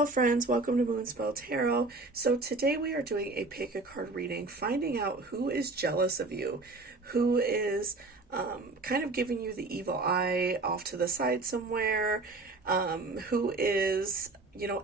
Hello friends, welcome to Moonspell Tarot. So today we are doing a pick a card reading, finding out who is jealous of you, who is kind of giving you the evil eye off to the side somewhere, who is,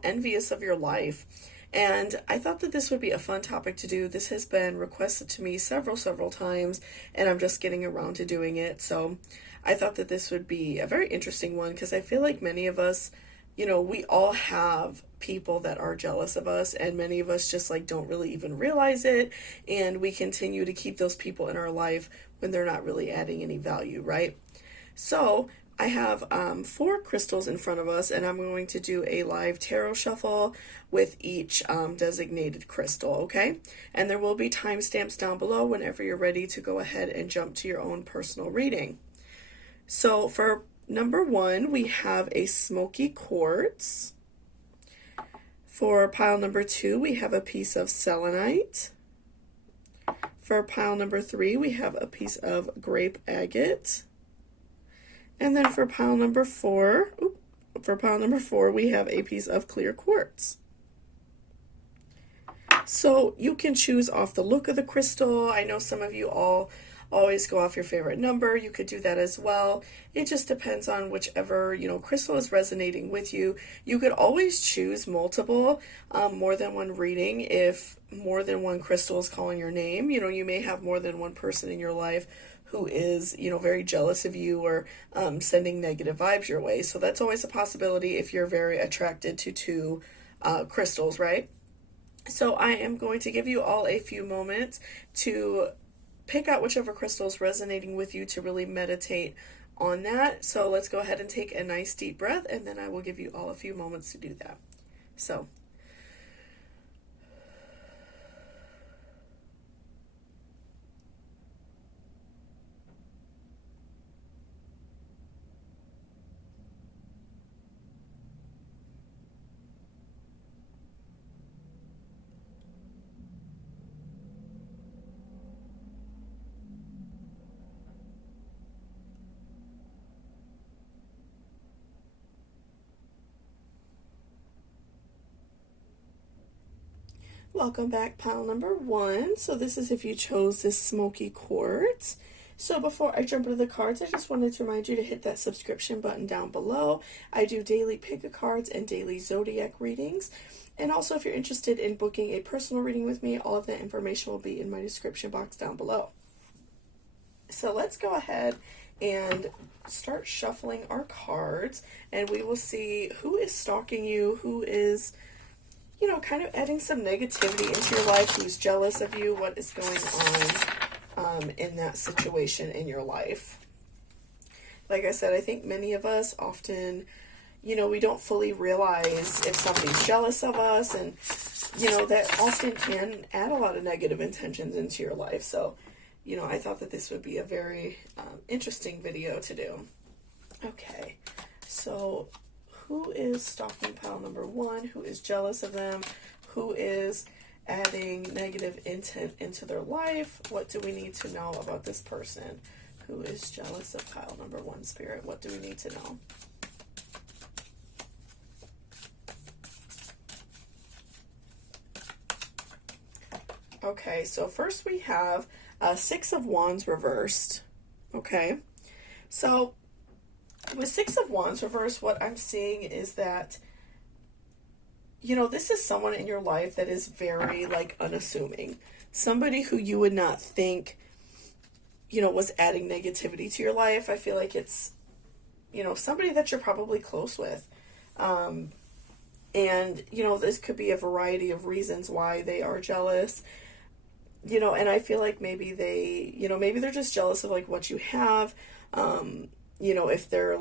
envious of your life. And I thought that this would be a fun topic to do. This has been requested to me several times, and I'm just getting around to doing it. So I thought that this would be a very interesting one because I feel like many of us, we all have people that are jealous of us, and many of us just don't really even realize it, and we continue to keep those people in our life when they're not really adding any value, right? So I have 4 crystals in front of us, and I'm going to do a live tarot shuffle with each designated crystal, okay? And there will be timestamps down below whenever you're ready to go ahead and jump to your own personal reading. So for number 1, we have a smoky quartz. For pile number 2, we have a piece of selenite. For pile number 3, we have a piece of grape agate. And then for pile number 4, we have a piece of clear quartz. So you can choose off the look of the crystal. I know some of you all always go off your favorite number. You could do that as well. It just depends on whichever, crystal is resonating with you. You could always choose multiple, more than one reading if more than one crystal is calling your name. You may have more than one person in your life who is, very jealous of you or sending negative vibes your way. So that's always a possibility if you're very attracted to 2 crystals, right? So I am going to give you all a few moments to pick out whichever crystal is resonating with you to really meditate on that. So let's go ahead and take a nice deep breath, and then I will give you all a few moments to do that. So welcome back, pile number 1. So this is if you chose this smoky quartz. So before I jump into the cards, I just wanted to remind you to hit that subscription button down below. I do daily pick-a-cards and daily zodiac readings. And also, if you're interested in booking a personal reading with me, all of that information will be in my description box down below. So let's go ahead and start shuffling our cards, and we will see who is stalking you, who is kind of adding some negativity into your life, who's jealous of you, what is going on in that situation in your life. Like I said, I think many of us often, we don't fully realize if somebody's jealous of us, and, that often can add a lot of negative intentions into your life. So, I thought that this would be a very interesting video to do. Okay, so who is stalking pile number 1? Who is jealous of them? Who is adding negative intent into their life? What do we need to know about this person who is jealous of pile number 1, Spirit? What do we need to know? Okay, so first we have 6 of Wands reversed. Okay, so with 6 of Wands reversed, what I'm seeing is that, this is someone in your life that is very, unassuming. Somebody who you would not think, was adding negativity to your life. I feel like it's, somebody that you're probably close with. And, this could be a variety of reasons why they are jealous. And I feel like maybe they, maybe they're just jealous of, what you have. If they're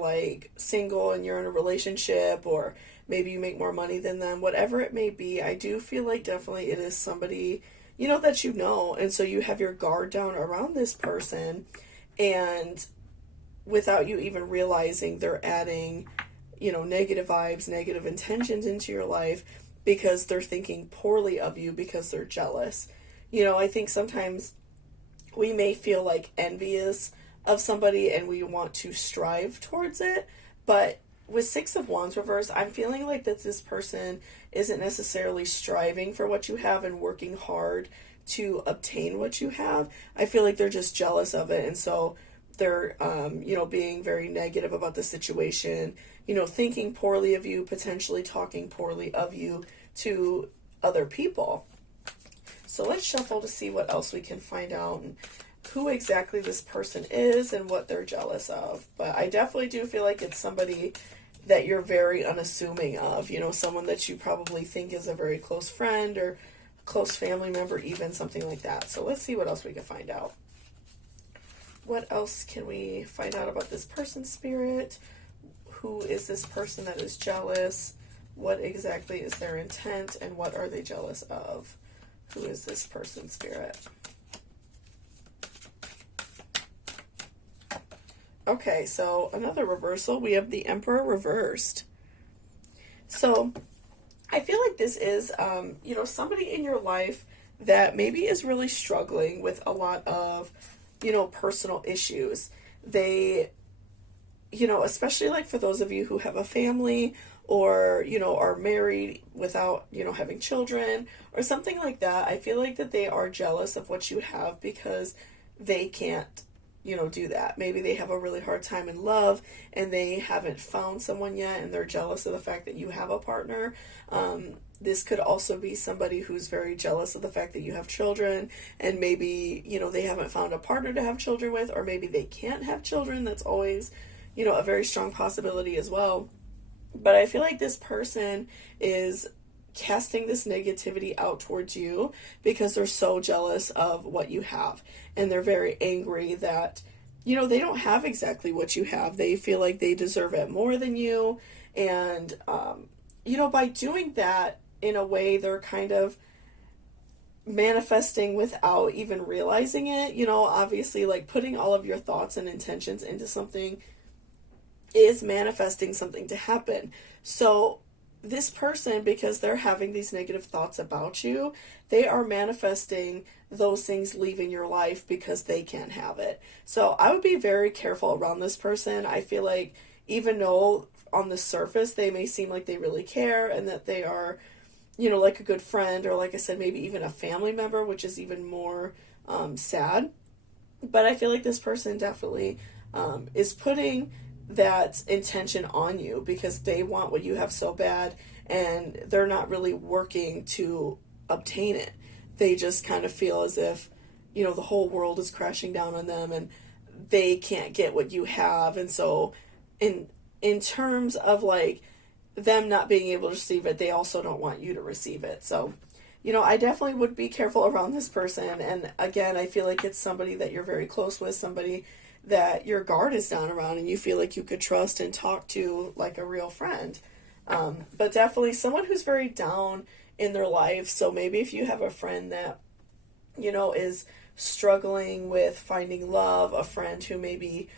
single and you're in a relationship, or maybe you make more money than them, whatever it may be, I do feel like definitely it is somebody, that and so you have your guard down around this person, and without you even realizing, they're adding, negative vibes, negative intentions into your life because they're thinking poorly of you because they're jealous. I think sometimes we may feel envious of somebody and we want to strive towards it, but with Six of Wands reverse, I'm feeling like that this person isn't necessarily striving for what you have and working hard to obtain what you have. I feel like they're just jealous of it, and so they're, being very negative about the situation, thinking poorly of you, potentially talking poorly of you to other people. So let's shuffle to see what else we can find out and who exactly this person is and what they're jealous of. But I definitely do feel like it's somebody that you're very unassuming of, someone that you probably think is a very close friend or close family member, even something like that. So let's see what else we can find out. What else can we find out about this person's spirit? Who is this person that is jealous? What exactly is their intent and what are they jealous of? Who is this person's spirit? Okay, so another reversal. We have the Emperor reversed. So I feel like this is, somebody in your life that maybe is really struggling with a lot of, personal issues. They, especially like for those of you who have a family or, are married without, having children or something like that, I feel like that they are jealous of what you have because they can't, do that. Maybe they have a really hard time in love and they haven't found someone yet and they're jealous of the fact that you have a partner. This could also be somebody who's very jealous of the fact that you have children and maybe, they haven't found a partner to have children with, or maybe they can't have children. That's always, a very strong possibility as well. But I feel like this person is casting this negativity out towards you because they're so jealous of what you have. And they're very angry that, they don't have exactly what you have. They feel like they deserve it more than you. And, by doing that, in a way, they're kind of manifesting without even realizing it. Obviously, like putting all of your thoughts and intentions into something is manifesting something to happen. So this person, because they're having these negative thoughts about you, they are manifesting those things leaving your life because they can't have it. So I would be very careful around this person. I feel like even though on the surface they may seem like they really care and that they are, like a good friend, or like I said, maybe even a family member, which is even more sad. But I feel like this person definitely is putting that intention on you because they want what you have so bad and they're not really working to obtain it. They just kind of feel as if, the whole world is crashing down on them and they can't get what you have. And so in terms of like them not being able to receive it, they also don't want you to receive it. So, I definitely would be careful around this person. And again, I feel like it's somebody that you're very close with, somebody that your guard is down around and you feel like you could trust and talk to like a real friend. But definitely someone who's very down in their life. So maybe if you have a friend that, is struggling with finding love, a friend who maybe,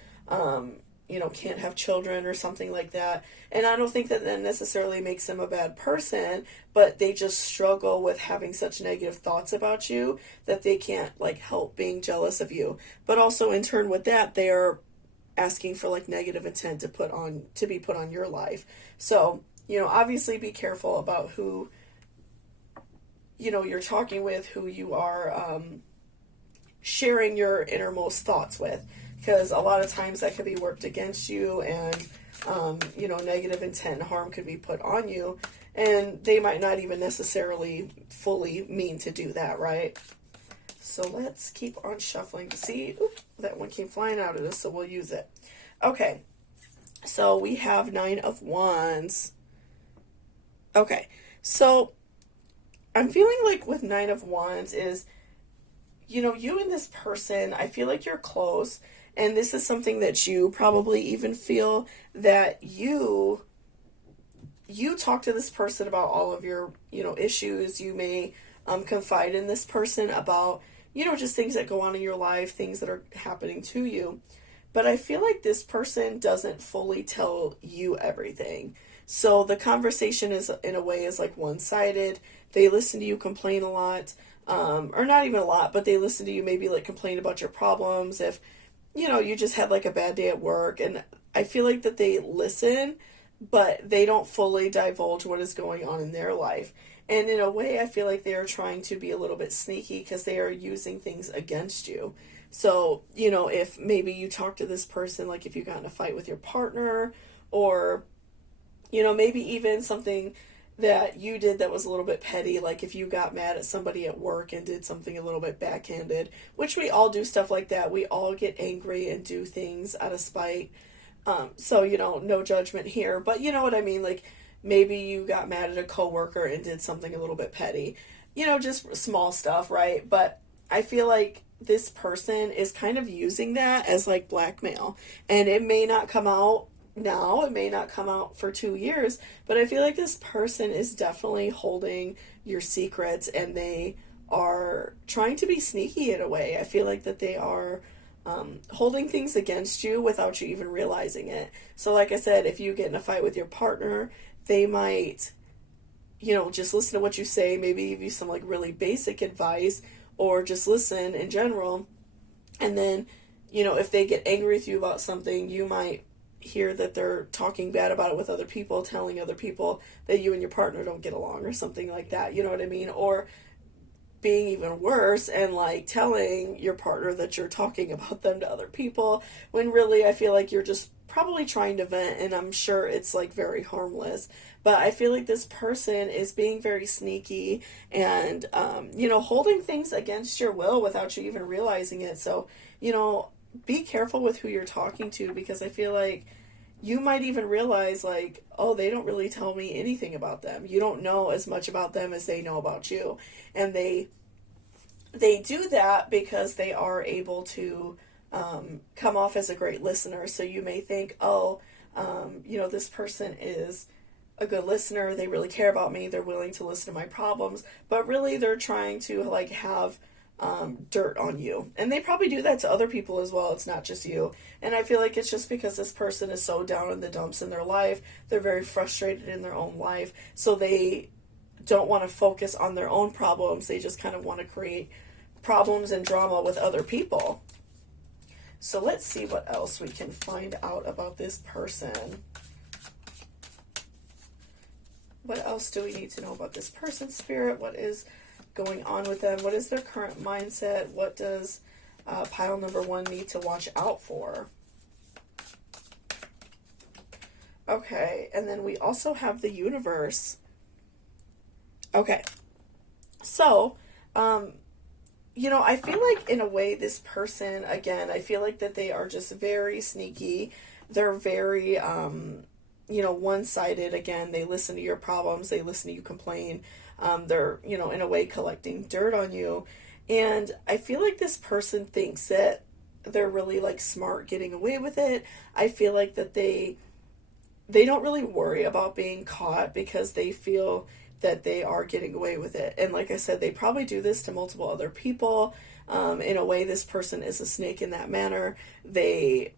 can't have children or something like that. And I don't think that necessarily makes them a bad person, but they just struggle with having such negative thoughts about you that they can't like help being jealous of you. But also in turn with that, they are asking for like negative intent to be put on your life. So, obviously be careful about who, you're talking with, who you are sharing your innermost thoughts with. Because a lot of times that could be worked against you and, negative intent and harm could be put on you. And they might not even necessarily fully mean to do that, right? So let's keep on shuffling to see. Oop, that one came flying out of this, so we'll use it. Okay, so we have 9 of Wands. Okay, so I'm feeling like with 9 of Wands is, you and this person, I feel like you're close. And this is something that you probably even feel that you talk to this person about all of your, issues. You may confide in this person about, just things that go on in your life, things that are happening to you. But I feel like this person doesn't fully tell you everything. So the conversation is, in a way, is like one-sided. They listen to you complain a lot, or not even a lot, but they listen to you maybe like complain about your problems. If you just had like a bad day at work, and I feel like that they listen, but they don't fully divulge what is going on in their life. And in a way, I feel like they are trying to be a little bit sneaky because they are using things against you. So, if maybe you talk to this person, like if you got in a fight with your partner, or, maybe even something that you did that was a little bit petty, like if you got mad at somebody at work and did something a little bit backhanded, which we all do stuff like that. We all get angry and do things out of spite. So, no judgment here, but you know what I mean? Like maybe you got mad at a coworker and did something a little bit petty, just small stuff, right? But I feel like this person is kind of using that as like blackmail, and it may not come out now, it may not come out for 2 years, but I feel like this person is definitely holding your secrets, and they are trying to be sneaky in a way. I feel like that they are holding things against you without you even realizing it. So like I said, if you get in a fight with your partner, they might, just listen to what you say, maybe give you some like really basic advice, or just listen in general. And then, if they get angry with you about something, you might hear that they're talking bad about it with other people, telling other people that you and your partner don't get along or something like that. You know what I mean? Or being even worse and like telling your partner that you're talking about them to other people, when really I feel like you're just probably trying to vent, and I'm sure it's like very harmless. But I feel like this person is being very sneaky and holding things against your will without you even realizing it. So be careful with who you're talking to, because I feel like you might even realize like, oh, they don't really tell me anything about them. You don't know as much about them as they know about you. And they do that because they are able to come off as a great listener. So you may think, oh, this person is a good listener. They really care about me. They're willing to listen to my problems. But really, they're trying to like have dirt on you. And they probably do that to other people as well. It's not just you. And I feel like it's just because this person is so down in the dumps in their life. They're very frustrated in their own life. So they don't want to focus on their own problems. They just kind of want to create problems and drama with other people. So let's see what else we can find out about this person. What else do we need to know about this person, Spirit? What is going on with them? What is their current mindset? What does pile number 1 need to watch out for? Okay, and then we also have the universe. Okay, so, I feel like in a way this person, again, I feel like that they are just very sneaky. They're very, one-sided. Again, they listen to your problems. They listen to you complain. They're, in a way collecting dirt on you. And I feel like this person thinks that they're really like smart getting away with it. I feel like that they don't really worry about being caught because they feel that they are getting away with it. And like I said, they probably do this to multiple other people. In a way, this person is a snake in that manner. They,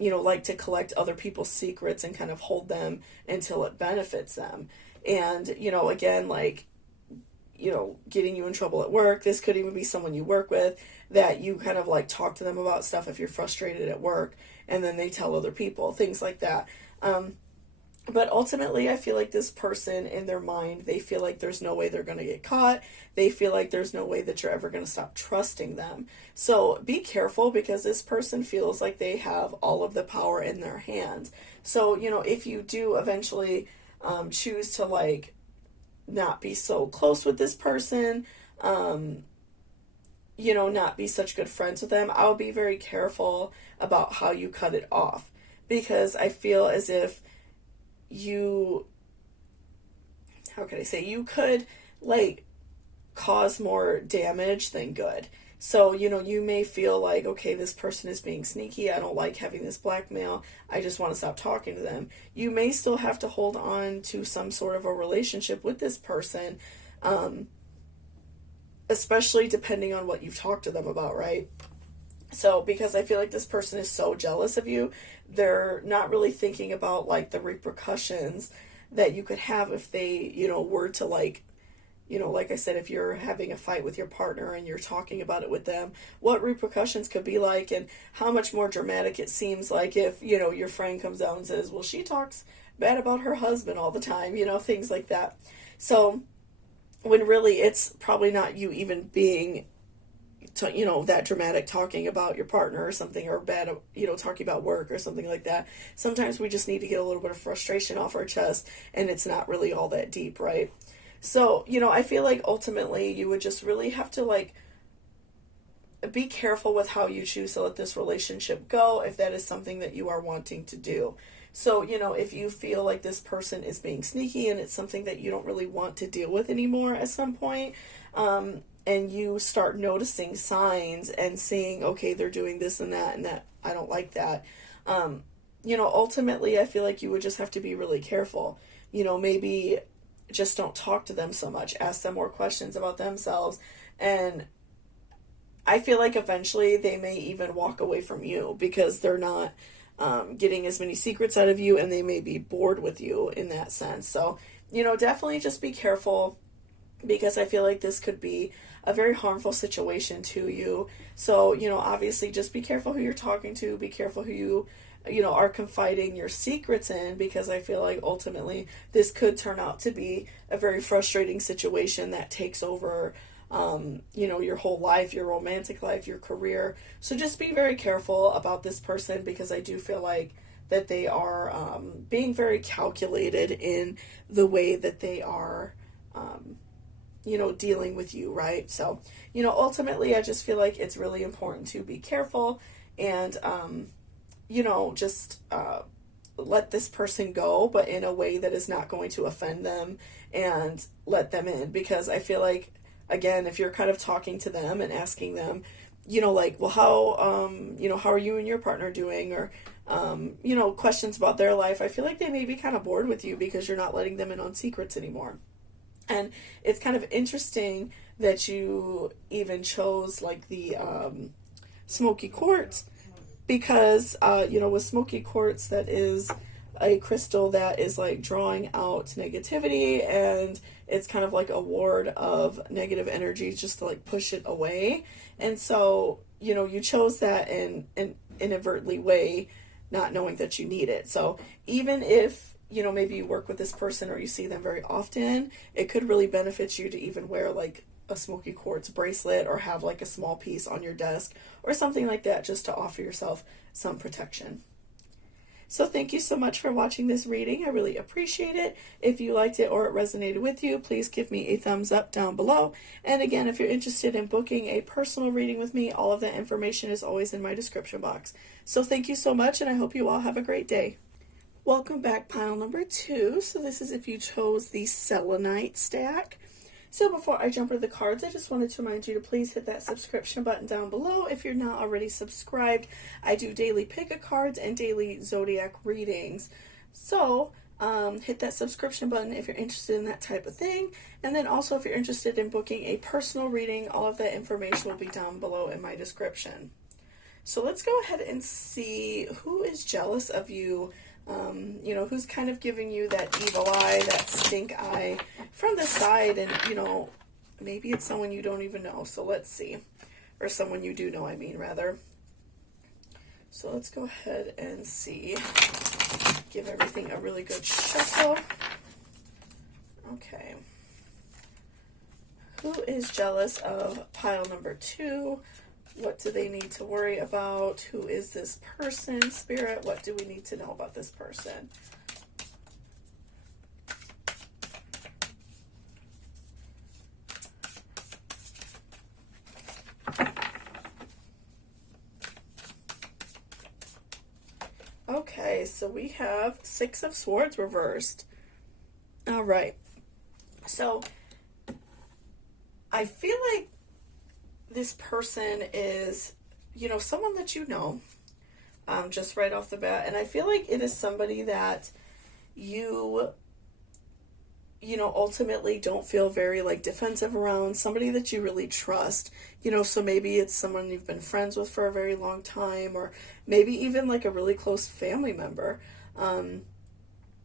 like to collect other people's secrets and kind of hold them until it benefits them. And, again, like, getting you in trouble at work. This could even be someone you work with that you kind of like talk to them about stuff if you're frustrated at work, and then they tell other people, things like that. But ultimately, I feel like this person in their mind, they feel like there's no way they're going to get caught. They feel like there's no way that you're ever going to stop trusting them. So be careful, because this person feels like they have all of the power in their hands. So, if you do eventually choose to like not be so close with this person, not be such good friends with them, I'll be very careful about how you cut it off, because I feel as if you could like cause more damage than good. So, you may feel like, okay, this person is being sneaky. I don't like having this blackmail. I just want to stop talking to them. You may still have to hold on to some sort of a relationship with this person, especially depending on what you've talked to them about, right? So, because I feel like this person is so jealous of you, they're not really thinking about like the repercussions that you could have if they, were to like, like I said, if you're having a fight with your partner and you're talking about it with them, what repercussions could be like, and how much more dramatic it seems like if, your friend comes out and says, well, she talks bad about her husband all the time, things like that. So when really it's probably not you even being that dramatic, talking about your partner or something, or bad, talking about work or something like that. Sometimes we just need to get a little bit of frustration off our chest, and it's not really all that deep, right? So, I feel like ultimately you would just really have to like be careful with how you choose to let this relationship go if that is something that you are wanting to do. So, if you feel like this person is being sneaky and it's something that you don't really want to deal with anymore at some point, and you start noticing signs and seeing, okay, they're doing this and that, I don't like that. Ultimately, I feel like you would just have to be really careful. Maybe just don't talk to them so much. Ask them more questions about themselves. And I feel like eventually they may even walk away from you because they're not getting as many secrets out of you, and they may be bored with you in that sense. So, definitely just be careful, because I feel like this could be a very harmful situation to you. So, obviously just be careful who you're talking to, be careful who you are confiding your secrets in, because I feel like ultimately this could turn out to be a very frustrating situation that takes over, your whole life, your romantic life, your career. So just be very careful about this person, because I do feel like that they are being very calculated in the way that they are, dealing with you, right? So, ultimately I just feel like it's really important to be careful and, just let this person go, but in a way that is not going to offend them, and let them in. Because I feel like, again, if you're kind of talking to them and asking them, like, well, how are you and your partner doing? Or, questions about their life, I feel like they may be kind of bored with you because you're not letting them in on secrets anymore. And it's kind of interesting that you even chose like the smoky quartz, because, with smoky quartz, that is a crystal that is like drawing out negativity, and it's kind of like a ward of negative energy just to like push it away. And so, you chose that in an inadvertently way, not knowing that you need it. So even if, maybe you work with this person or you see them very often, it could really benefit you to even wear like a smoky quartz bracelet, or have like a small piece on your desk or something like that, just to offer yourself some protection. So thank you so much for watching this reading. I really appreciate it. If you liked it or it resonated with you, please give me a thumbs up down below. And again, if you're interested in booking a personal reading with me, all of that information is always in my description box. So thank you so much, and I hope you all have a great day. Welcome back, pile number 2. So this is if you chose the selenite stack. So before I jump into the cards, I just wanted to remind you to please hit that subscription button down below if you're not already subscribed. I do daily pick-a-cards and daily zodiac readings. So hit that subscription button if you're interested in that type of thing. And then also, if you're interested in booking a personal reading, all of that information will be down below in my description. So let's go ahead and see who is jealous of you. Who's kind of giving you that evil eye, that stink eye from the side, and, maybe it's someone you don't even know. So let's see. Or someone you do know, I mean, rather. So let's go ahead and see. Give everything a really good shuffle. Okay. Who is jealous of pile number 2? What do they need to worry about? Who is this person? Spirit, what do we need to know about this person? Okay, so we have 6 of Swords reversed. All right. So I feel like this person is, someone that just right off the bat. And I feel like it is somebody that you ultimately don't feel very like defensive around, somebody that you really trust, so maybe it's someone you've been friends with for a very long time, or maybe even like a really close family member.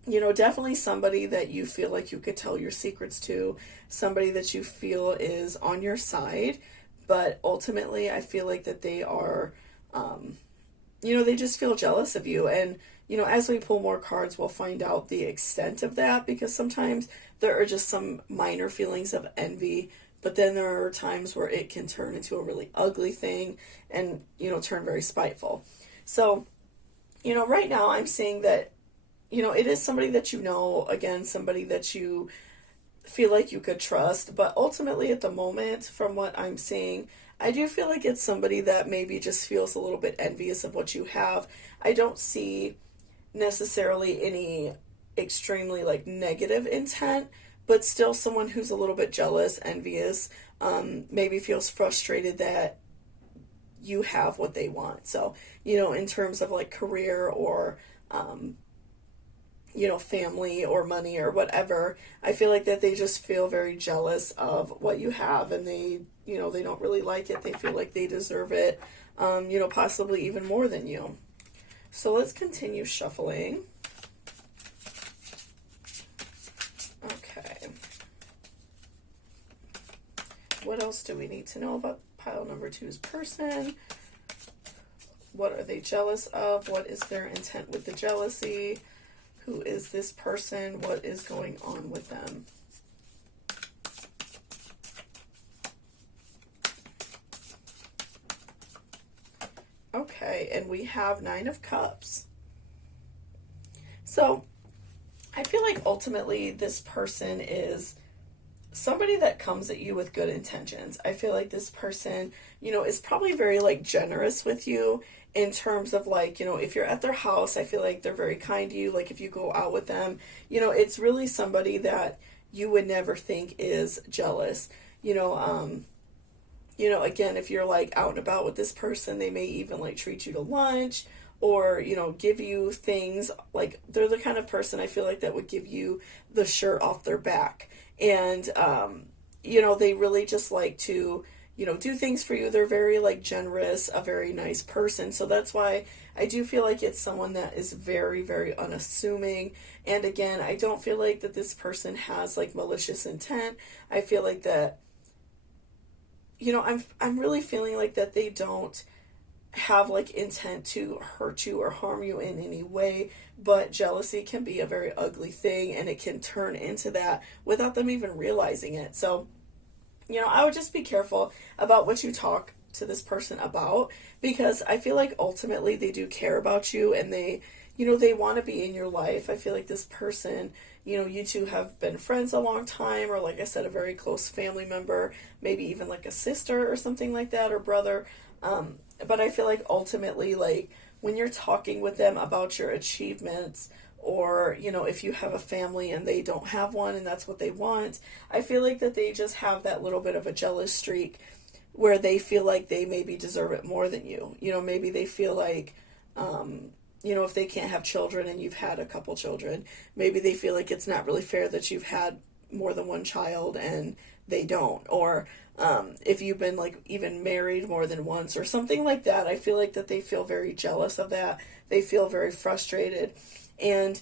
Definitely somebody that you feel like you could tell your secrets to, somebody that you feel is on your side. But ultimately, I feel like that they are, they just feel jealous of you. And, as we pull more cards, we'll find out the extent of that, because sometimes there are just some minor feelings of envy, but then there are times where it can turn into a really ugly thing and, turn very spiteful. So, right now I'm seeing that, it is somebody that again, somebody that you feel like you could trust, but ultimately at the moment, from what I'm seeing, I do feel like it's somebody that maybe just feels a little bit envious of what you have. I don't see necessarily any extremely like negative intent, but still someone who's a little bit jealous, envious, maybe feels frustrated that you have what they want. So, in terms of like career or, family or money or whatever, I feel like that they just feel very jealous of what you have, and they don't really like it. They feel like they deserve it, possibly even more than you. So let's continue shuffling. Okay. What else do we need to know about pile number 2's person? What are they jealous of? What is their intent with the jealousy? Who is this person? What is going on with them? Okay, and we have 9 of Cups. So I feel like ultimately this person is somebody that comes at you with good intentions. I feel like this person, is probably very like generous with you in terms of like, if you're at their house, I feel like they're very kind to you. Like if you go out with them, it's really somebody that you would never think is jealous. Again, if you're like out and about with this person, they may even like treat you to lunch or, give you things. Like they're the kind of person I feel like that would give you the shirt off their back. And, they really just like to, do things for you. They're very like generous, a very nice person. So that's why I do feel like it's someone that is very, very unassuming. And again, I don't feel like that this person has like malicious intent. I feel like that, I'm really feeling like that they don't have like intent to hurt you or harm you in any way, but jealousy can be a very ugly thing, and it can turn into that without them even realizing it. So, I would just be careful about what you talk to this person about, because I feel like ultimately they do care about you, and they want to be in your life. I feel like this person, you two have been friends a long time, or like I said, a very close family member, maybe even like a sister or something like that, or brother. But I feel like ultimately, like when you're talking with them about your achievements, or, if you have a family and they don't have one and that's what they want, I feel like that they just have that little bit of a jealous streak where they feel like they maybe deserve it more than you. Maybe they feel like, if they can't have children and you've had a couple children, maybe they feel like it's not really fair that you've had more than one child and they don't. Or if you've been like even married more than once or something like that, I feel like that they feel very jealous of that. They feel very frustrated. And,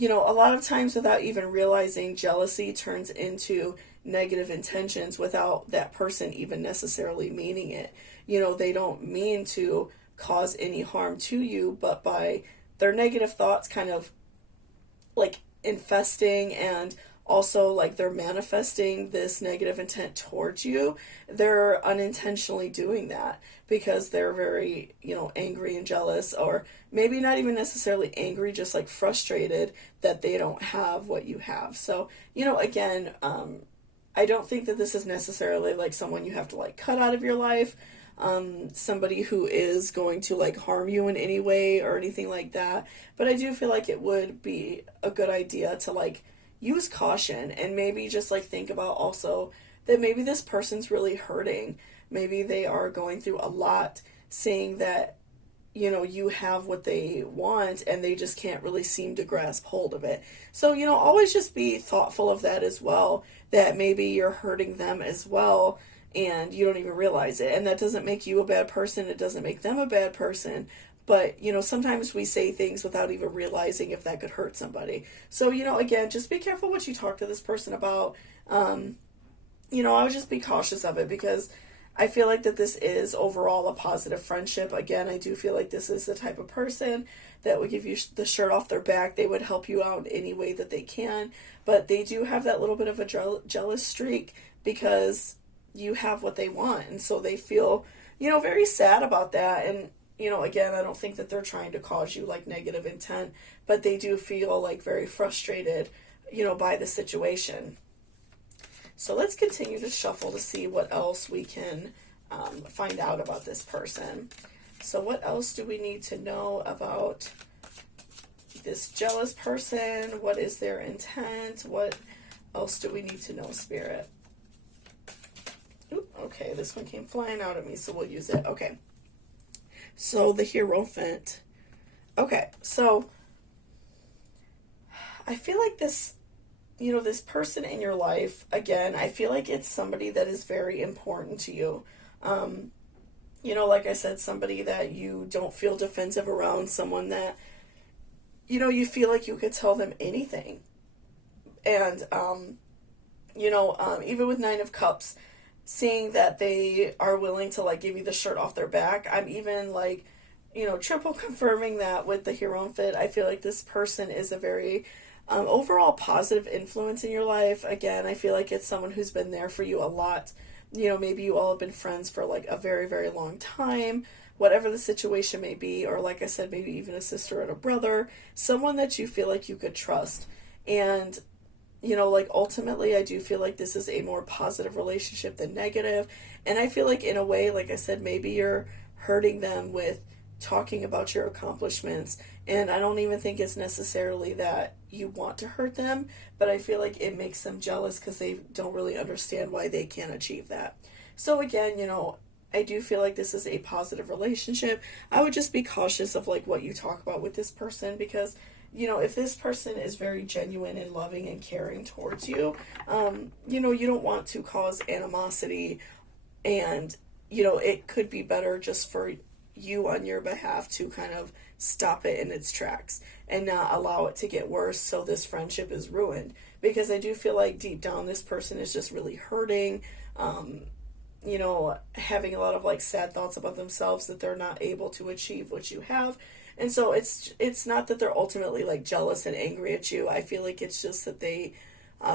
a lot of times without even realizing, jealousy turns into negative intentions without that person even necessarily meaning it. They don't mean to cause any harm to you, but by their negative thoughts kind of like infesting, and also like they're manifesting this negative intent towards you, they're unintentionally doing that because they're very, angry and jealous, or maybe not even necessarily angry, just like frustrated that they don't have what you have. So, again, I don't think that this is necessarily like someone you have to like cut out of your life, somebody who is going to like harm you in any way or anything like that. But I do feel like it would be a good idea to like use caution, and maybe just like think about also that maybe this person's really hurting. Maybe they are going through a lot, seeing that, you have what they want and they just can't really seem to grasp hold of it. So, always just be thoughtful of that as well, that maybe you're hurting them as well and you don't even realize it. And that doesn't make you a bad person. It doesn't make them a bad person. But, sometimes we say things without even realizing if that could hurt somebody. So, again, just be careful what you talk to this person about. I would just be cautious of it, because I feel like that this is overall a positive friendship. Again, I do feel like this is the type of person that would give you the shirt off their back. They would help you out in any way that they can, but they do have that little bit of a jealous streak because you have what they want, and so they feel, very sad about that. And again, I don't think that they're trying to cause you like negative intent, but they do feel like very frustrated, by the situation. So let's continue to shuffle to see what else we can find out about this person. So what else do we need to know about this jealous person? What is their intent? What else do we need to know, Spirit? Oop, okay, this one came flying out at me, so we'll use it. Okay. So the Hierophant. Okay, so I feel like this, this person in your life, again, I feel like it's somebody that is very important to you. Like I said, somebody that you don't feel defensive around, someone that, you feel like you could tell them anything. And, even with Nine of Cups, seeing that they are willing to like give you the shirt off their back, I'm even like, triple confirming that with the Hierophant. I feel like this person is a very overall positive influence in your life. Again, I feel like it's someone who's been there for you a lot. Maybe you all have been friends for like a very, very long time, whatever the situation may be, or like I said, maybe even a sister and a brother, someone that you feel like you could trust. And, like ultimately, I do feel like this is a more positive relationship than negative. And I feel like in a way, like I said, maybe you're hurting them with talking about your accomplishments. And I don't even think it's necessarily that you want to hurt them, but I feel like it makes them jealous because they don't really understand why they can't achieve that. So again, I do feel like this is a positive relationship. I would just be cautious of like what you talk about with this person, because if this person is very genuine and loving and caring towards you, you don't want to cause animosity, and it could be better just for you on your behalf to kind of stop it in its tracks and not allow it to get worse so this friendship is ruined. Because I do feel like deep down this person is just really hurting, having a lot of like sad thoughts about themselves that they're not able to achieve what you have. And so it's not that they're ultimately like jealous and angry at you. I feel like it's just that they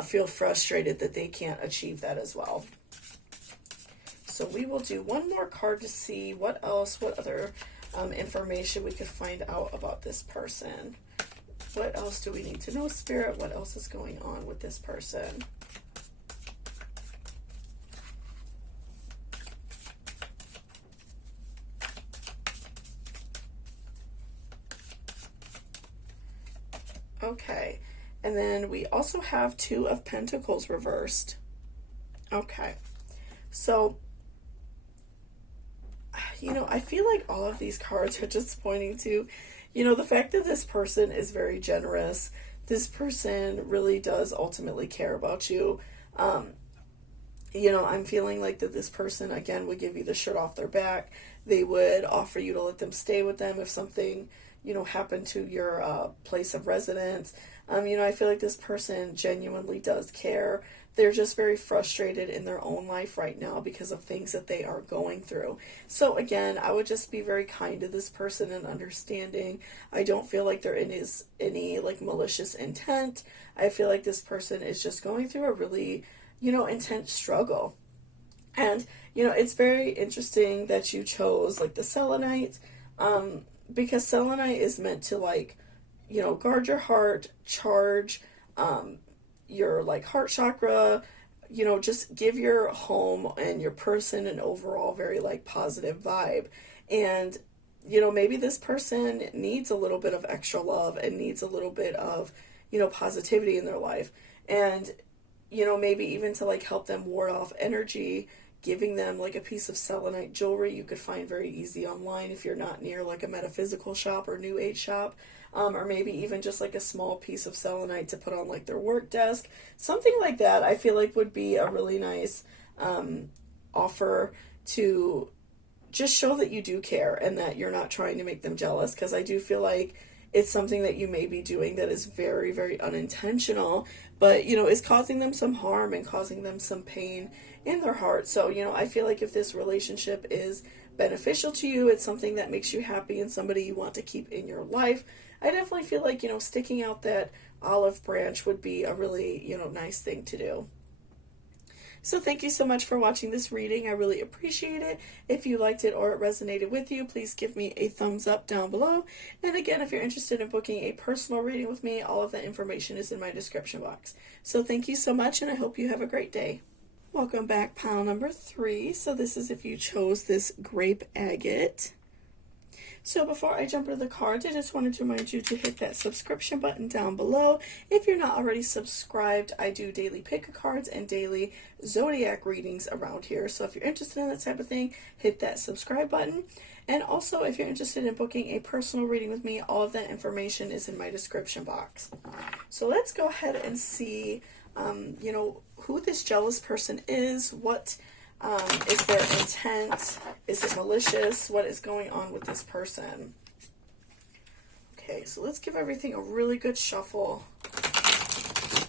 feel frustrated that they can't achieve that as well. So we will do one more card to see what other information we could find out about this person. What else do we need to know, Spirit? What else is going on with this person? Okay, and then we also have Two of Pentacles reversed. Okay, so I feel like all of these cards are just pointing to, the fact that this person is very generous. This person really does ultimately care about you. I'm feeling like that this person, again, would give you the shirt off their back. They would offer you to let them stay with them if something, happened to your place of residence. I feel like this person genuinely does care. They're just very frustrated in their own life right now because of things that they are going through. So again, I would just be very kind to this person and understanding. I don't feel like there is any like malicious intent. I feel like this person is just going through a really, intense struggle. And, it's very interesting that you chose like the selenite, because selenite is meant to like, guard your heart, charge, your like heart chakra, just give your home and your person an overall very like positive vibe. And maybe this person needs a little bit of extra love and needs a little bit of positivity in their life. And maybe even to like help them ward off energy, giving them like a piece of selenite jewelry you could find very easy online if you're not near like a metaphysical shop or new age shop. Or maybe even just like a small piece of selenite to put on like their work desk. Something like that I feel like would be a really nice offer to just show that you do care and that you're not trying to make them jealous. Because I do feel like it's something that you may be doing that is very, very unintentional, but, you know, is causing them some harm and causing them some pain in their heart. So, you know, I feel like if this relationship is beneficial to you, it's something that makes you happy and somebody you want to keep in your life, I definitely feel like, you know, sticking out that olive branch would be a really, you know, nice thing to do. So thank you so much for watching this reading. I really appreciate it. If you liked it or it resonated with you, please give me a thumbs up down below. And again, if you're interested in booking a personal reading with me, all of that information is in my description box. So thank you so much, and I hope you have a great day. Welcome back, pile number 3. So this is if you chose this grape agate. So before I jump into the cards, I just wanted to remind you to hit that subscription button down below. If you're not already subscribed, I do daily pick-a-cards and daily zodiac readings around here. So if you're interested in that type of thing, hit that subscribe button. And also, if you're interested in booking a personal reading with me, all of that information is in my description box. So let's go ahead and see, you know, who this jealous person is, what is their intent? Is it malicious? What is going on with this person? Okay, so let's give everything a really good shuffle,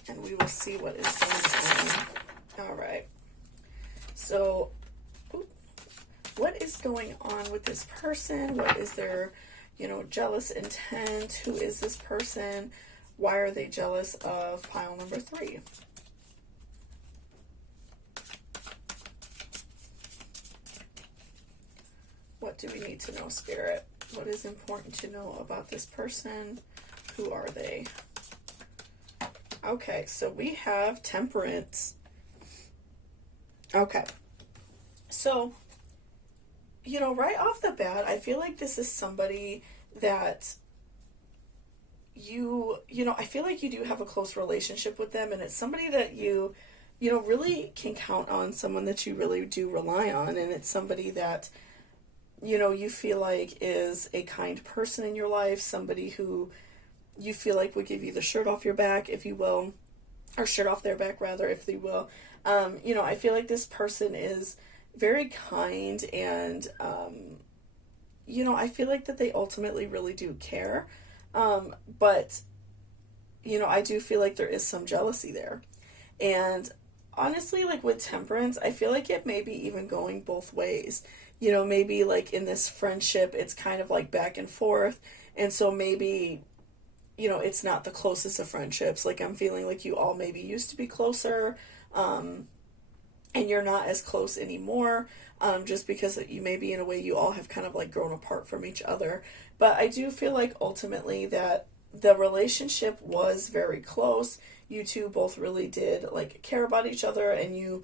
and we will see what is going on. All right. So, what is going on with this person? What is their, you know, jealous intent? Who is this person? Why are they jealous of pile number 3? What do we need to know, Spirit? What is important to know about this person? Who are they? Okay, so we have Temperance. Okay. So, you know, right off the bat, I feel like this is somebody that you know, I feel like you do have a close relationship with them, and it's somebody that you know, really can count on, someone that you really do rely on, and it's somebody that, you know, you feel like is a kind person in your life, somebody who you feel like would give you the shirt off your back, if you will, or shirt off their back, rather, if they will. You know, I feel like this person is very kind, and, you know, I feel like that they ultimately really do care. But, you know, I do feel like there is some jealousy there. And honestly, like with Temperance, I feel like it may be even going both ways. You know, maybe like in this friendship, it's kind of like back and forth. And so maybe, you know, it's not the closest of friendships. Like I'm feeling like you all maybe used to be closer, and you're not as close anymore, just because you maybe in a way you all have kind of like grown apart from each other. But I do feel like ultimately that the relationship was very close. You two both really did like care about each other, and you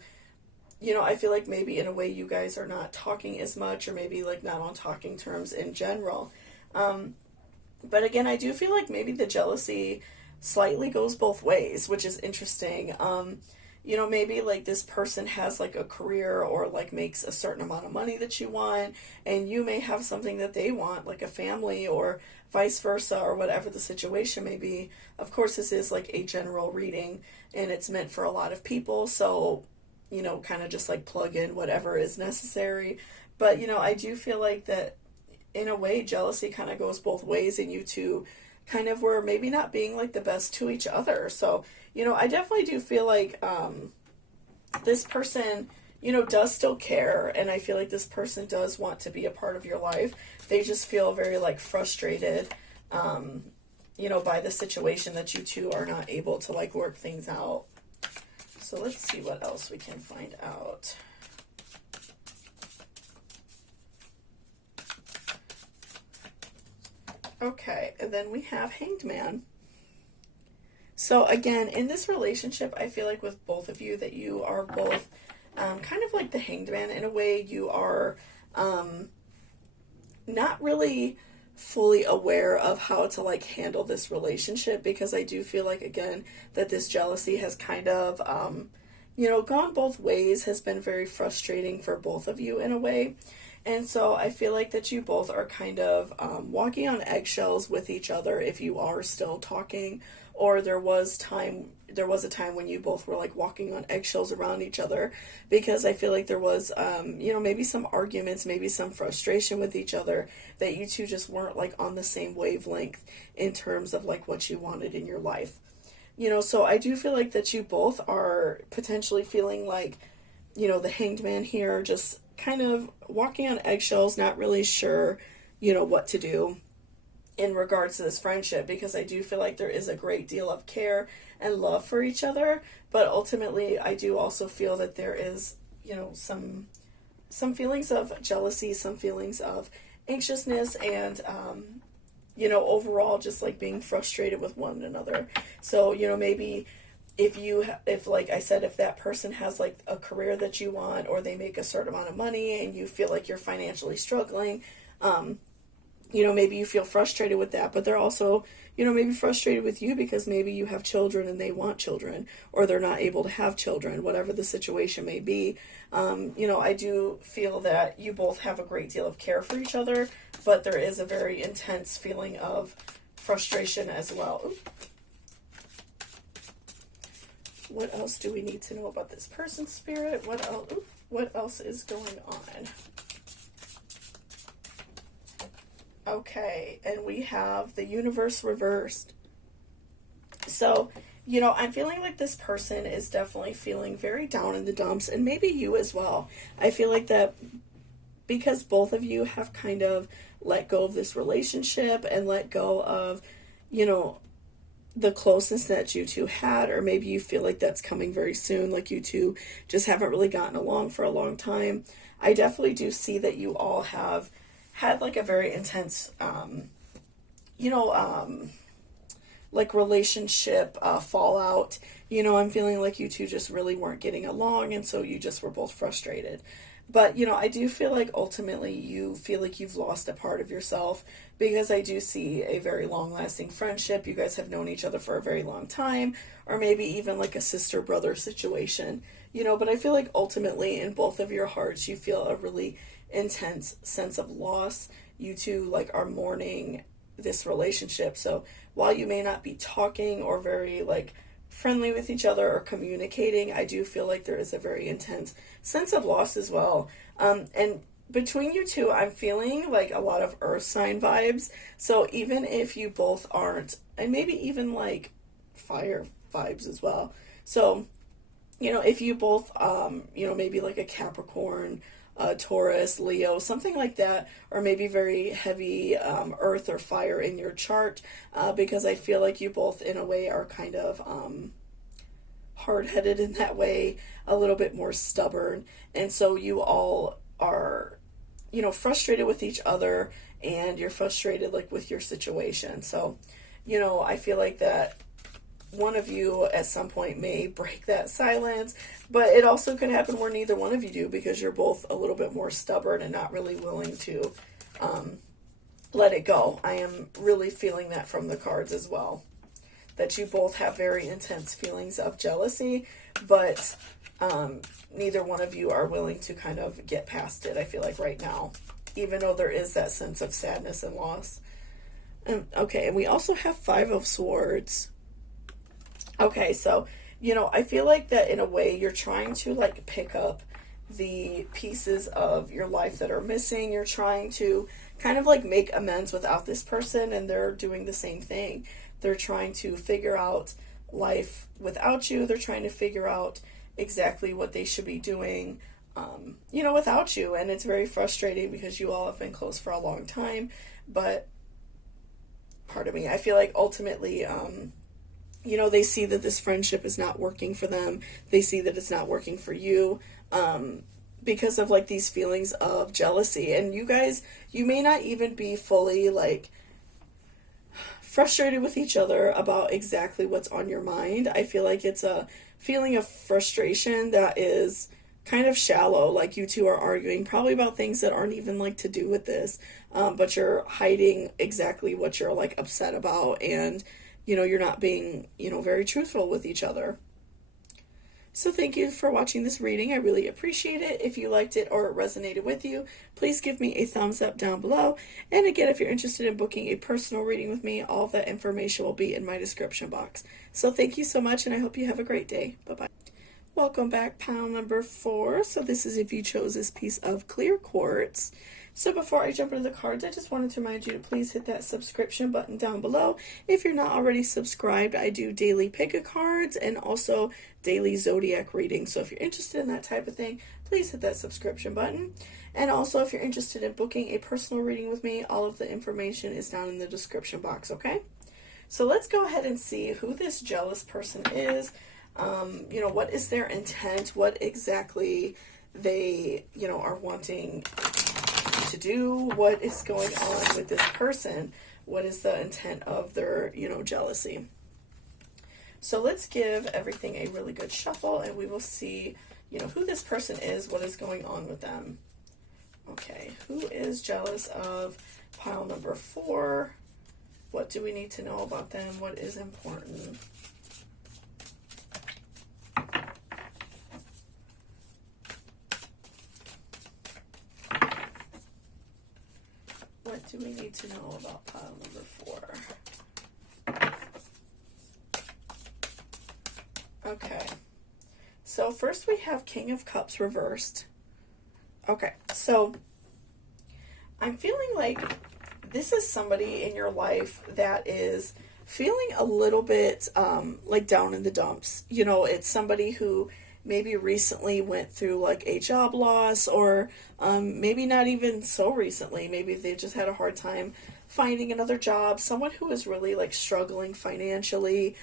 know, I feel like maybe in a way you guys are not talking as much, or maybe like not on talking terms in general. But again, I do feel like maybe the jealousy slightly goes both ways, which is interesting. You know, maybe like this person has like a career or like makes a certain amount of money that you want, and you may have something that they want, like a family, or vice versa, or whatever the situation may be. Of course, this is like a general reading, and it's meant for a lot of people, so, you know, kind of just like plug in whatever is necessary. But, you know, I do feel like that in a way jealousy kind of goes both ways, and you two kind of were maybe not being like the best to each other. So, you know, I definitely do feel like this person, you know, does still care, and I feel like this person does want to be a part of your life. They just feel very like frustrated, you know, by the situation that you two are not able to like work things out. So let's see what else we can find out. Okay, and then we have Hanged Man. So again, in this relationship, I feel like with both of you that you are both kind of like the Hanged Man in a way. You are not really fully aware of how to like handle this relationship, because I do feel like, again, that this jealousy has kind of, you know, gone both ways, has been very frustrating for both of you in a way. And so I feel like that you both are kind of walking on eggshells with each other if you are still talking, or there was a time when you both were like walking on eggshells around each other, because I feel like there was, maybe some arguments, maybe some frustration with each other, that you two just weren't like on the same wavelength in terms of like what you wanted in your life. So I do feel like that you both are potentially feeling like, the Hanged Man here, just kind of walking on eggshells, not really sure, what to do in regards to this friendship, because I do feel like there is a great deal of care and love for each other, but ultimately I do also feel that there is, some feelings of jealousy, some feelings of anxiousness, and overall just like being frustrated with one another. So, maybe if like I said, if that person has like a career that you want, or they make a certain amount of money and you feel like you're financially struggling, maybe you feel frustrated with that, but they're also, maybe frustrated with you because maybe you have children and they want children, or they're not able to have children, whatever the situation may be. I do feel that you both have a great deal of care for each other, but there is a very intense feeling of frustration as well. Ooh. What else do we need to know about this person's spirit? What else is going on? Okay, and we have the universe reversed. So, I'm feeling like this person is definitely feeling very down in the dumps, and maybe you as well. I feel like that because both of you have kind of let go of this relationship and let go of, the closeness that you two had, or maybe you feel like that's coming very soon, like you two just haven't really gotten along for a long time. I definitely do see that you all have had like a very intense, like relationship fallout. I'm feeling like you two just really weren't getting along, and so you just were both frustrated. But, I do feel like ultimately you feel like you've lost a part of yourself, because I do see a very long-lasting friendship. You guys have known each other for a very long time, or maybe even like a sister-brother situation, but I feel like ultimately in both of your hearts you feel a really intense sense of loss. You two like are mourning this relationship. So while you may not be talking or very like friendly with each other or communicating, I do feel like there is a very intense sense of loss as well. And between you two, I'm feeling like a lot of earth sign vibes. So even if you both aren't, and maybe even like fire vibes as well. So, if you both, maybe like a Capricorn, Taurus, Leo, something like that, or maybe very heavy earth or fire in your chart, because I feel like you both in a way are kind of hard-headed in that way, a little bit more stubborn, and so you all are, frustrated with each other, and you're frustrated like with your situation. So, I feel like that one of you at some point may break that silence, but it also could happen where neither one of you do, because you're both a little bit more stubborn and not really willing to let it go. I am really feeling that from the cards as well, that you both have very intense feelings of jealousy, but neither one of you are willing to kind of get past it, I feel like right now, even though there is that sense of sadness and loss. Okay, and we also have Five of Swords. Okay, so, I feel like that in a way you're trying to like pick up the pieces of your life that are missing. You're trying to kind of like make amends without this person, and they're doing the same thing. They're trying to figure out life without you. They're trying to figure out exactly what they should be doing, without you. And it's very frustrating because you all have been close for a long time. But, pardon me, I feel like ultimately, they see that this friendship is not working for them. They see that it's not working for you, because of like these feelings of jealousy. And you guys, you may not even be fully like frustrated with each other about exactly what's on your mind. I feel like it's a feeling of frustration that is kind of shallow. Like you two are arguing probably about things that aren't even like to do with this, but you're hiding exactly what you're like upset about, and you're not being very truthful with each other. So thank you for watching this reading. I really appreciate it. If you liked it or it resonated with you, please give me a thumbs up down below. And again, if you're interested in booking a personal reading with me, all of that information will be in my description box. So thank you so much, and I hope you have a great day. Bye-bye. Welcome back, pile number 4. So this is if you chose this piece of clear quartz. So before I jump into the cards, I just wanted to remind you to please hit that subscription button down below. If you're not already subscribed, I do daily pick-a-cards and also daily zodiac readings. So if you're interested in that type of thing, please hit that subscription button. And also, if you're interested in booking a personal reading with me, all of the information is down in the description box, okay? So let's go ahead and see who this jealous person is. What is their intent? What exactly they, are wanting to do? What is going on with this person? What is the intent of their, jealousy? So let's give everything a really good shuffle, and we will see, who this person is, what is going on with them. Okay, who is jealous of pile number 4? What do we need to know about them? What is important? What do we need to know about pile number 4? Okay, so first we have King of Cups reversed. Okay, so I'm feeling like this is somebody in your life that is feeling a little bit like down in the dumps. It's somebody who maybe recently went through like a job loss, or maybe not even so recently. Maybe they just had a hard time finding another job. Someone who is really like struggling financially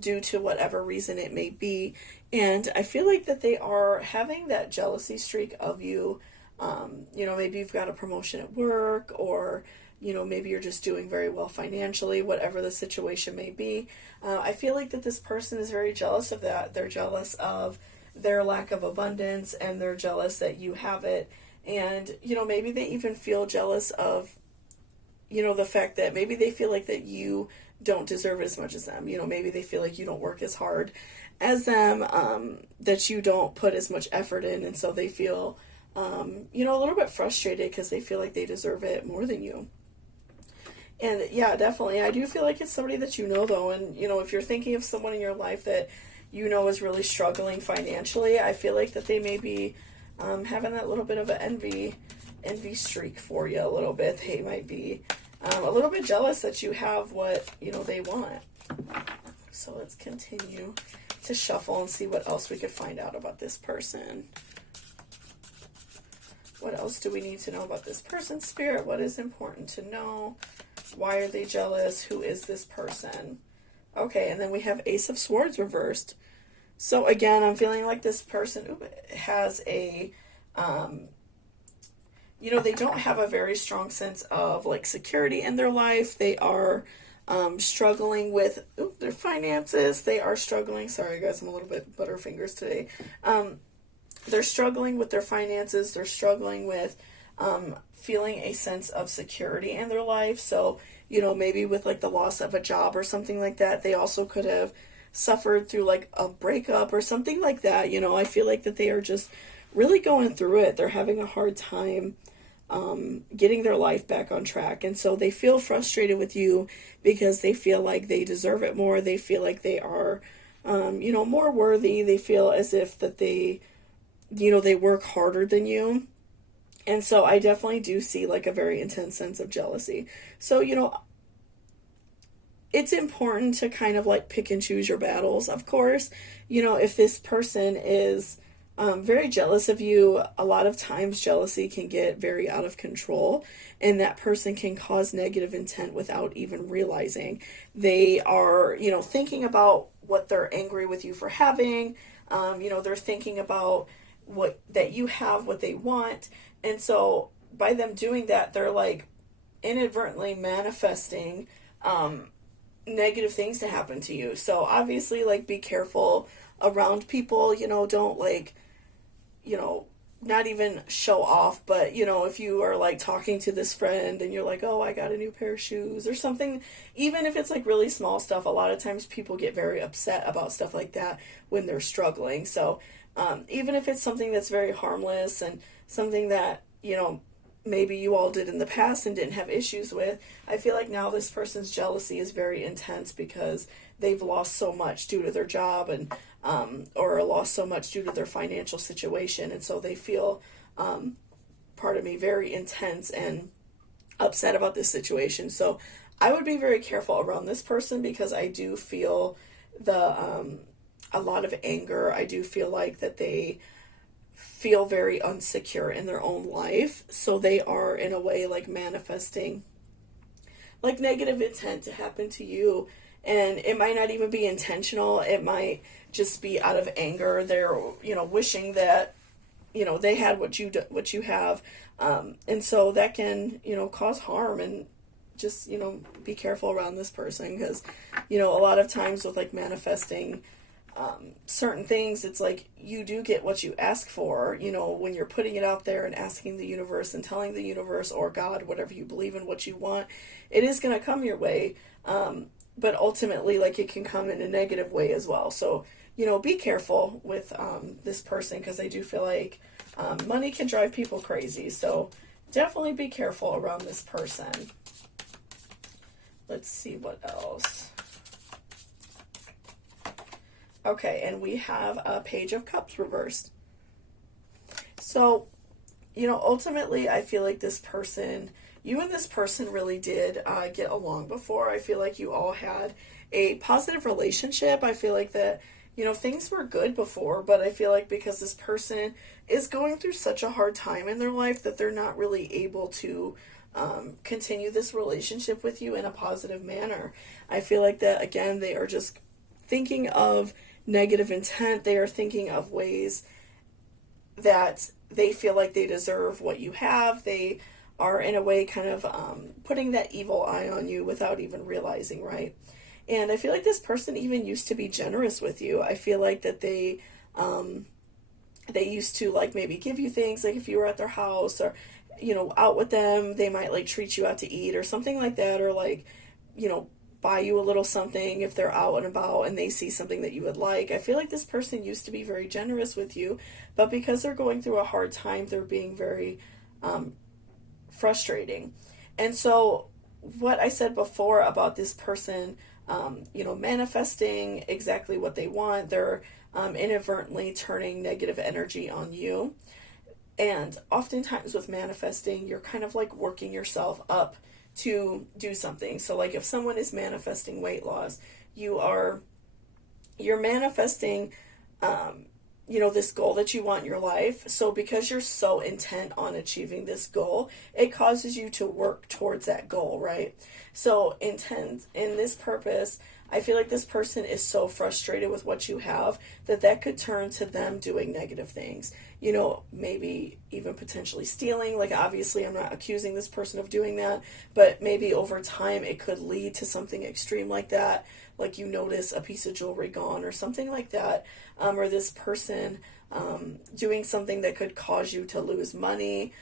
due to whatever reason it may be. And I feel like that they are having that jealousy streak of you. Maybe you've got a promotion at work, or maybe you're just doing very well financially, whatever the situation may be. I feel like that this person is very jealous of that. They're jealous of their lack of abundance, and they're jealous that you have it. And, maybe they even feel jealous of, the fact that maybe they feel like that you don't deserve as much as them. Maybe they feel like you don't work as hard as them, that you don't put as much effort in. And so they feel, a little bit frustrated because they feel like they deserve it more than you. And yeah, definitely, I do feel like it's somebody that though. And, if you're thinking of someone in your life that is really struggling financially, I feel like that they may be having that little bit of an envy streak for you a little bit. They might be a little bit jealous that you have what, they want. So let's continue to shuffle and see what else we could find out about this person. What else do we need to know about this person, Spirit? What is important to know? Why are they jealous? Who is this person? Okay, and then we have Ace of Swords reversed. So again, I'm feeling like this person has a, they don't have a very strong sense of like security in their life. They are struggling with their finances. They are struggling. Sorry, guys, I'm a little bit butterfingers today. They're struggling with their finances. They're struggling with feeling a sense of security in their life. So, maybe with like the loss of a job or something like that, they also could have suffered through like a breakup or something like that. I feel like that they are just really going through it. They're having a hard time getting their life back on track. And so they feel frustrated with you because they feel like they deserve it more. They feel like they are, more worthy. They feel as if that they work harder than you. And so I definitely do see like a very intense sense of jealousy. So, it's important to kind of like pick and choose your battles. Of course, if this person is very jealous of you, a lot of times jealousy can get very out of control, and that person can cause negative intent without even realizing. They are, thinking about what they're angry with you for having. They're thinking about that you have what they want. And so by them doing that, they're like inadvertently manifesting negative things to happen to you. So obviously, like, be careful around people. Don't like not even show off, but you know, if you are like talking to this friend and you're like, oh, I got a new pair of shoes or something, even if it's like really small stuff, a lot of times people get very upset about stuff like that when they're struggling. So even if it's something that's very harmless and something that, you know, maybe you all did in the past and didn't have issues with, I feel like now this person's jealousy is very intense because they've lost so much due to their job and or lost so much due to their financial situation, and so they feel, pardon me, very intense and upset about this situation. So I would be very careful around this person because I do feel a lot of anger. I do feel like that they feel very unsecure in their own life, so they are in a way like manifesting like negative intent to happen to you, and it might not even be intentional. It might just be out of anger. They're, you know, wishing that, you know, they had what you have, and so that can, you know, cause harm. And just, you know, be careful around this person because, you know, a lot of times with like manifesting certain things, it's like you do get what you ask for, you know, when you're putting it out there and asking the universe and telling the universe or God, whatever you believe in, what you want, it is going to come your way. But ultimately, like, it can come in a negative way as well. So, you know, be careful with this person because I do feel like money can drive people crazy. So definitely be careful around this person. Let's see what else. Okay, and we have a Page of Cups reversed. So, you know, ultimately, I feel like this person, you and this person really did get along before. I feel like you all had a positive relationship. I feel like that, you know, things were good before, but I feel like because this person is going through such a hard time in their life that they're not really able to continue this relationship with you in a positive manner. I feel like that, again, they are just thinking of negative intent. They are thinking of ways that they feel like they deserve what you have. They are in a way kind of putting that evil eye on you without even realizing, right? And I feel like this person even used to be generous with you. I feel like that they used to like maybe give you things, like if you were at their house or, you know, out with them, they might like treat you out to eat or something like that, or like, you know, buy you a little something if they're out and about and they see something that you would like. I feel like this person used to be very generous with you, but because they're going through a hard time, they're being very frustrating. And so what I said before about this person, you know, manifesting exactly what they want, they're inadvertently turning negative energy on you. And oftentimes with manifesting, you're kind of like working yourself up to do something. So like if someone is manifesting weight loss, you're manifesting you know, this goal that you want in your life. So because you're so intent on achieving this goal, it causes you to work towards that goal, right? So intent in this purpose, I feel like this person is so frustrated with what you have that could turn to them doing negative things. You know, maybe even potentially stealing. Like, obviously, I'm not accusing this person of doing that, but maybe over time it could lead to something extreme like that. Like you notice a piece of jewelry gone or something like that. Or this person doing something that could cause you to lose money.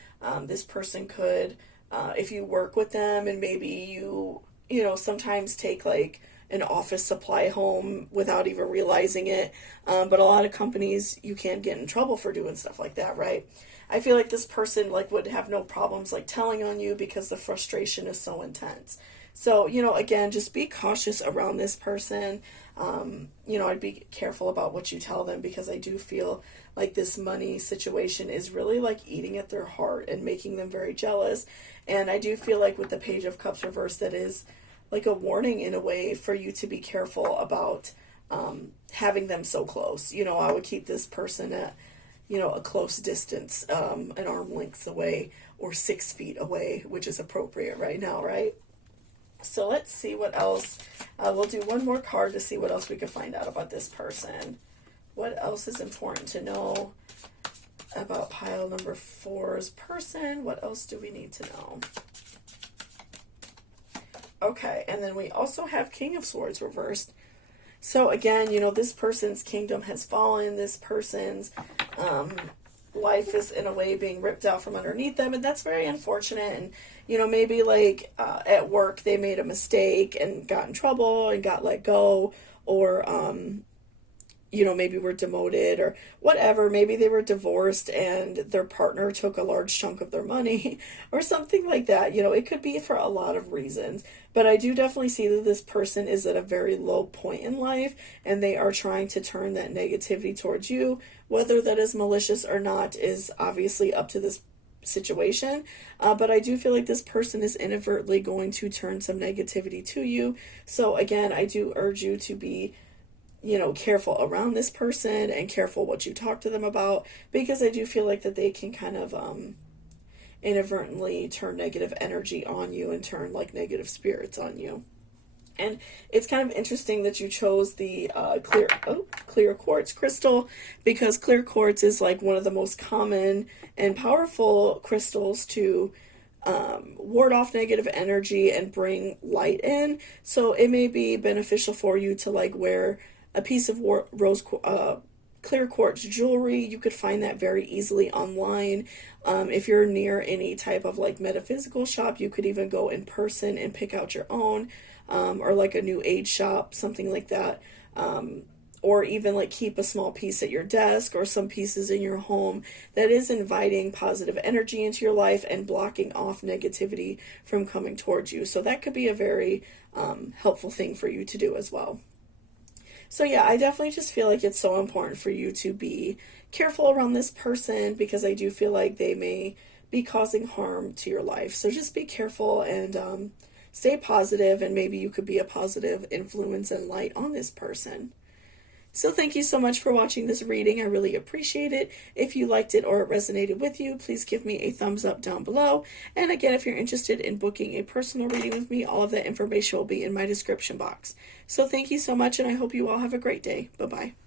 This person could, if you work with them and maybe you know, sometimes take like an office supply home without even realizing it. But a lot of companies, you can get in trouble for doing stuff like that, right? I feel like this person like would have no problems like telling on you because the frustration is so intense. So, you know, again, just be cautious around this person. You know, I'd be careful about what you tell them because I do feel like this money situation is really like eating at their heart and making them very jealous. And I do feel like with the Page of Cups reversed, that is like a warning in a way for you to be careful about having them so close. You know, I would keep this person at, you know, a close distance, an arm length away or 6 feet away, which is appropriate right now, right? So let's see what else. We'll do one more card to see what else we can find out about this person. What else is important to know about pile number 4's person? What else do we need to know? Okay, and then we also have King of Swords reversed. So again, you know, this person's kingdom has fallen. This person's life is in a way being ripped out from underneath them, and that's very unfortunate. And maybe like at work they made a mistake and got in trouble and got let go, or maybe were demoted or whatever. Maybe they were divorced and their partner took a large chunk of their money or something like that. It could be for a lot of reasons. But I do definitely see that this person is at a very low point in life and they are trying to turn that negativity towards you. Whether that is malicious or not is obviously up to this situation. But I do feel like this person is inadvertently going to turn some negativity to you. So again, I do urge you to be careful around this person and careful what you talk to them about, because I do feel like that they can kind of inadvertently turn negative energy on you and turn like negative spirits on you. And it's kind of interesting that you chose the clear quartz crystal, because clear quartz is like one of the most common and powerful crystals to ward off negative energy and bring light in. So it may be beneficial for you to like wear a piece of clear quartz jewelry. You could find that very easily online. If you're near any type of like metaphysical shop, you could even go in person and pick out your own, or like a new age shop, something like that. Or even like keep a small piece at your desk or some pieces in your home that is inviting positive energy into your life and blocking off negativity from coming towards you. So that could be a very helpful thing for you to do as well. So yeah, I definitely just feel like it's so important for you to be careful around this person, because I do feel like they may be causing harm to your life. So just be careful and stay positive, and maybe you could be a positive influence and light on this person. So thank you so much for watching this reading. I really appreciate it. If you liked it or it resonated with you, please give me a thumbs up down below. And again, if you're interested in booking a personal reading with me, all of that information will be in my description box. So thank you so much, and I hope you all have a great day. Bye-bye.